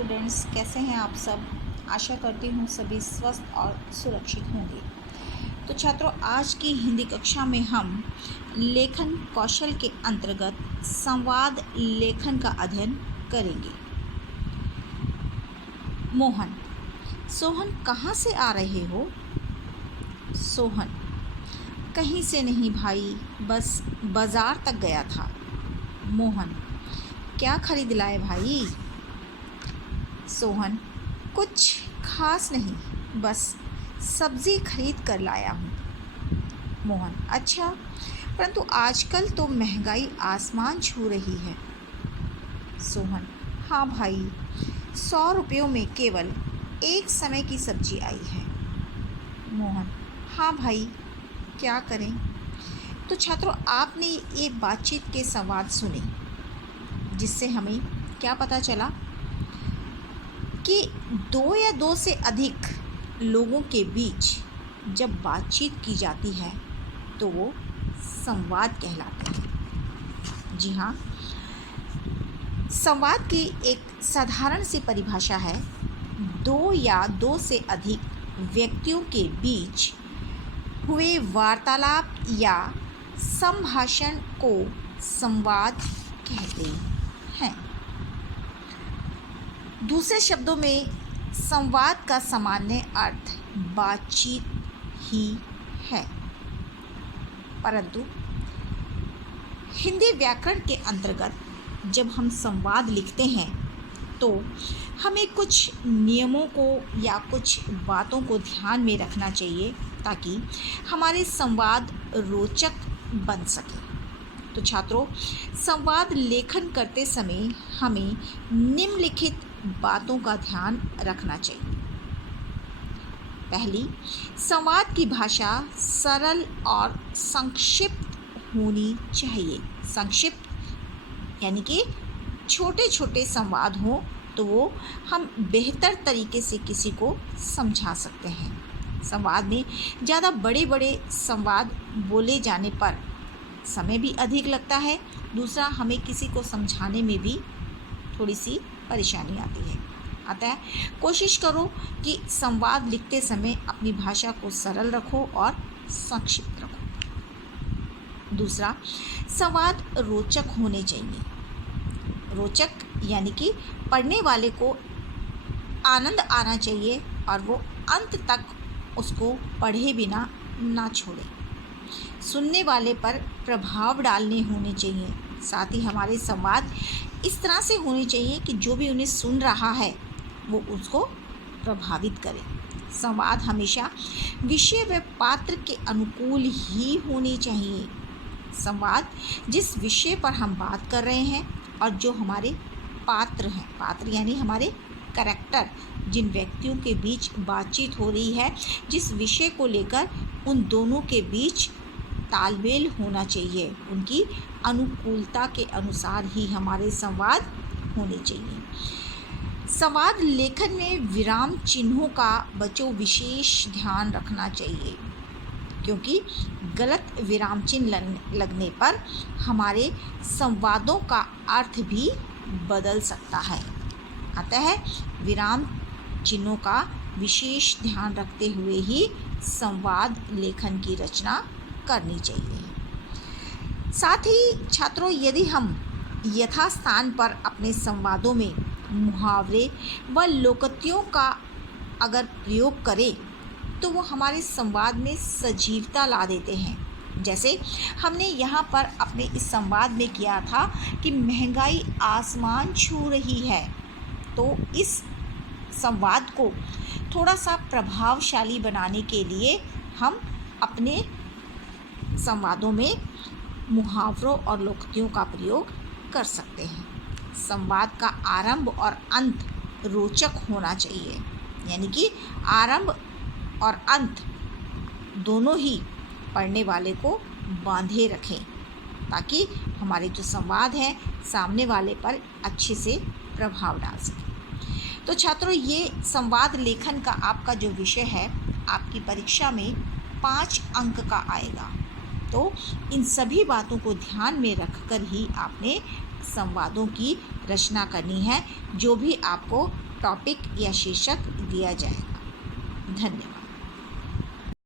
Students, कैसे हैं आप सब। आशा करती हूँ सभी स्वस्थ और सुरक्षित होंगे। तो छात्रों, आज की हिंदी कक्षा में हम लेखन कौशल के अंतर्गत संवाद लेखन का अध्ययन करेंगे। मोहन, सोहन कहाँ से आ रहे हो? सोहन, कहीं से नहीं भाई, बस बाजार तक गया था। मोहन, क्या खरीद लाए भाई? सोहन, कुछ खास नहीं, बस सब्जी खरीद कर लाया हूँ। मोहन, अच्छा, परंतु आजकल तो महंगाई आसमान छू रही है। सोहन, हाँ भाई, 100 रुपयों में केवल एक समय की सब्जी आई है। मोहन, हाँ भाई, क्या करें। तो छात्रों, आपने ये बातचीत के संवाद सुने, जिससे हमें क्या पता चला कि दो या दो से अधिक लोगों के बीच जब बातचीत की जाती है तो वो संवाद कहलाते हैं। जी हाँ, संवाद की एक साधारण सी परिभाषा है, दो या दो से अधिक व्यक्तियों के बीच हुए वार्तालाप या संभाषण को संवाद कहते हैं। दूसरे शब्दों में, संवाद का सामान्य अर्थ बातचीत ही है, परंतु हिंदी व्याकरण के अंतर्गत जब हम संवाद लिखते हैं तो हमें कुछ नियमों को या कुछ बातों को ध्यान में रखना चाहिए ताकि हमारे संवाद रोचक बन सके। तो छात्रों, संवाद लेखन करते समय हमें निम्नलिखित बातों का ध्यान रखना चाहिए। पहली, संवाद की भाषा सरल और संक्षिप्त होनी चाहिए। संक्षिप्त यानी कि छोटे छोटे संवाद हों तो वो हम बेहतर तरीके से किसी को समझा सकते हैं। संवाद में ज़्यादा बड़े बड़े संवाद बोले जाने पर समय भी अधिक लगता है। दूसरा, हमें किसी को समझाने में भी थोड़ी सी परेशानी आती है। अतः कोशिश करो कि संवाद लिखते समय अपनी भाषा को सरल रखो और संक्षिप्त रखो। दूसरा, संवाद रोचक होने चाहिए। रोचक यानी कि पढ़ने वाले को आनंद आना चाहिए और वो अंत तक उसको पढ़े बिना ना छोड़े। सुनने वाले पर प्रभाव डालने होने चाहिए। साथ ही हमारे संवाद इस तरह से होने चाहिए कि जो भी उन्हें सुन रहा है वो उसको प्रभावित करे। संवाद हमेशा विषय व पात्र के अनुकूल ही होने चाहिए। संवाद जिस विषय पर हम बात कर रहे हैं और जो हमारे पात्र हैं, पात्र यानी हमारे कैरेक्टर, जिन व्यक्तियों के बीच बातचीत हो रही है, जिस विषय को लेकर, उन दोनों के बीच तालमेल होना चाहिए। उनकी अनुकूलता के अनुसार ही हमारे संवाद होने चाहिए। संवाद लेखन में विराम चिन्हों का बच्चों विशेष ध्यान रखना चाहिए, क्योंकि गलत विराम चिन्ह लगने पर हमारे संवादों का अर्थ भी बदल सकता है। अतः विराम चिन्हों का विशेष ध्यान रखते हुए ही संवाद लेखन की रचना करनी चाहिए। साथ ही छात्रों, यदि हम यथास्थान पर अपने संवादों में मुहावरे व लोकोक्तियों का अगर प्रयोग करें तो वो हमारे संवाद में सजीवता ला देते हैं। जैसे हमने यहाँ पर अपने इस संवाद में किया था कि महंगाई आसमान छू रही है, तो इस संवाद को थोड़ा सा प्रभावशाली बनाने के लिए हम अपने संवादों में मुहावरों और लोकोक्तियों का प्रयोग कर सकते हैं। संवाद का आरंभ और अंत रोचक होना चाहिए, यानी कि आरंभ और अंत दोनों ही पढ़ने वाले को बांधे रखें, ताकि हमारे जो संवाद है सामने वाले पर अच्छे से प्रभाव डाल सके। तो छात्रों, ये संवाद लेखन का आपका जो विषय है, आपकी परीक्षा में 5 अंक का आएगा। तो इन सभी बातों को ध्यान में रखकर ही आपने संवादों की रचना करनी है, जो भी आपको टॉपिक या शीर्षक दिया जाएगा। धन्यवाद।